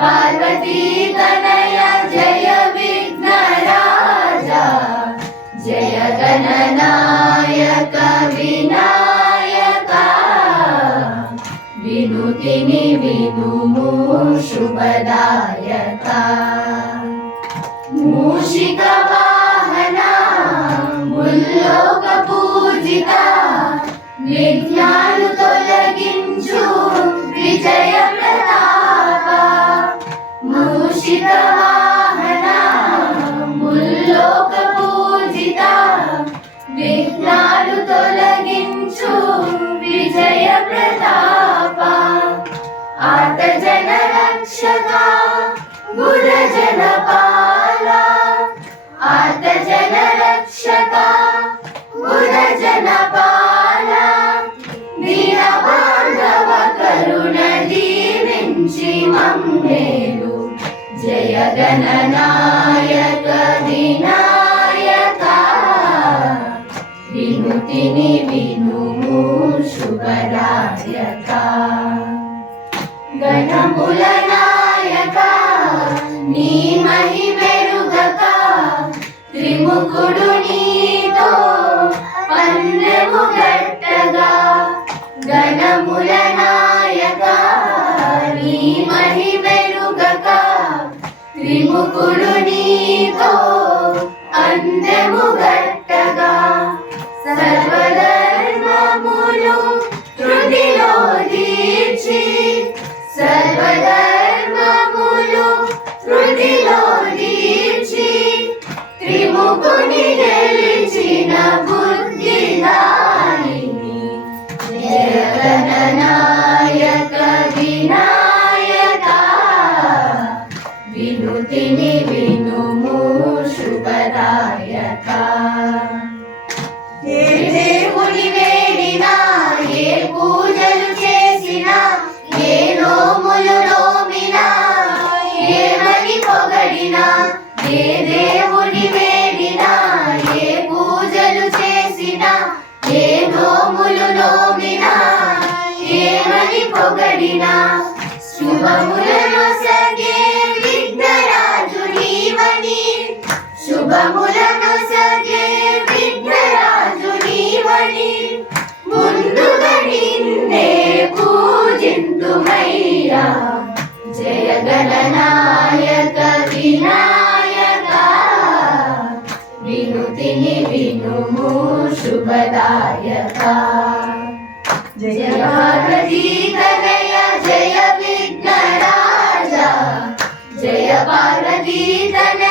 पार्वती तनय जय विघ्नराजा जय गणनायक विनायका विनुतिनि विनुमु शुभदायका मूषिक वाहना मुल्लोक पूजिता विघ्नाలు తొలగించు విజయ ప్రతాప మూషిక వాహన ముల్లోక పూజిత విఘ్నాలు తొలగించు విజయ ప్రతాప ఆర్త జన రక్షక గుణ జన పాల ఆర్త జన రక్షక గుణ జన పాల దీన బాంధవ కరుణ దీవించి మమ్మేలు జయ గణనాయక వినాయక వినుతిని వినుము శుభదాయక గణముల నాయక నీ మహిమెరుగక త్రిముఖుడు నీతో పన్నెము గట్టగా గణముల నాయక నీ మహిమెరుగక త్రిముఖుడు నీతో అందెము గట్టగా సర్వధర్మములు త్రుటిలో దీర్చి సర్వధర్మములు త్రుటిలో దీర్చి త్రిముఖుని గెలిచిన బుద్ధిదాయిని జయ గణనాయక వినాయక వినుతిని వినుము శుభదాయక ఏ దేవుని వేడినా ఏ పూజలు చేసినా ఏ నోములు నోమినా ఏమని పొగడినా ఏ దేవుని వేడినా ఏ పూజలు చేసినా ఏ నోములు నోమినా ఏమని పొగడినా శుభములను సగే విఘ్నరాజు నీవని శుభములను సగే విఘ్నరాజు నీవని ముందుగా నిన్నే పూజింతుమయ్యా జయ గణనాయక వినాయక వినుతిని వినుము శుభదాయక జయ పార్వతీ తనయ జయ విఘ్నరాజా జయ పార్వతీ తనయ